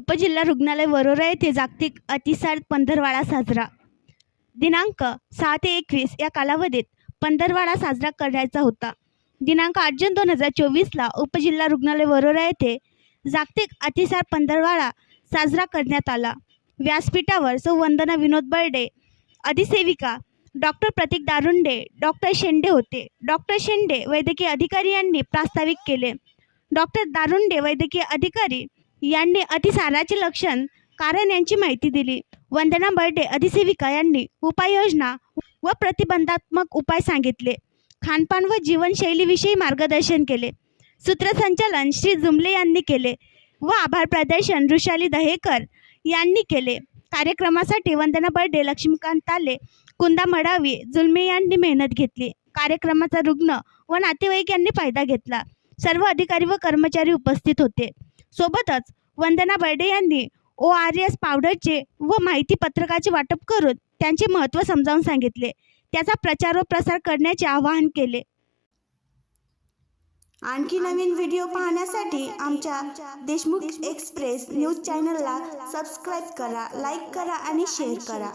उपजिल्हा रुग्णालय वरोरा येथे जागतिक अतिसार पंधरवडा साजरा. दिनांक 6 ते 21 या कालावधीत पंधरवडा साजरा करायचा होता. दिनांक 8 जून 2024ला उपजिल्हा रुग्णालय वरोरा येथे जागतिक अतिसार पंधरवडा साजरा करण्यात आला. व्यासपीठावर सौ वंदना विनोद बर्डे, अधिसेविका डॉक्टर प्रतीक दारुंडे, डॉक्टर शेंडे होते. डॉक्टर शेंडे वैद्यकीय अधिकारी यांनी प्रास्ताविक केले. डॉक्टर दारुंडे वैद्यकीय अधिकारी यांनी अतिसाराचे लक्षण, कारण यांची माहिती दिली. वंदना बर्डे अधिसेविका यांनी उपाययोजना व प्रतिबंधात्मक उपाय सांगितले. खानपान व जीवनशैलीविषयी मार्गदर्शन केले. सूत्रसंचालन श्री जुमले यांनी केले व आभार प्रदर्शन ऋषाली दहेकर यांनी केले. कार्यक्रमासाठी वंदना बर्डे, लक्ष्मीकांत ताले, कुंदा मडावी, जुलमे यांनी मेहनत घेतली. कार्यक्रमाचा रुग्ण व नातेवाईक यांनी फायदा घेतला. सर्व अधिकारी व कर्मचारी उपस्थित होते. सोबतच वंदना बर्डे यांनी ORS पावडरचे व माहिती पत्रकाचे वाटप करून त्यांचे महत्त्व समजावून सांगितले. त्याचा प्रचार व प्रसार करण्याचे आवाहन केले. आणखी नवीन व्हिडिओ पाहण्यासाठी आमच्या देशमुख एक्सप्रेस न्यूज चॅनलला सबस्क्राईब करा, लाईक करा आणि शेअर करा.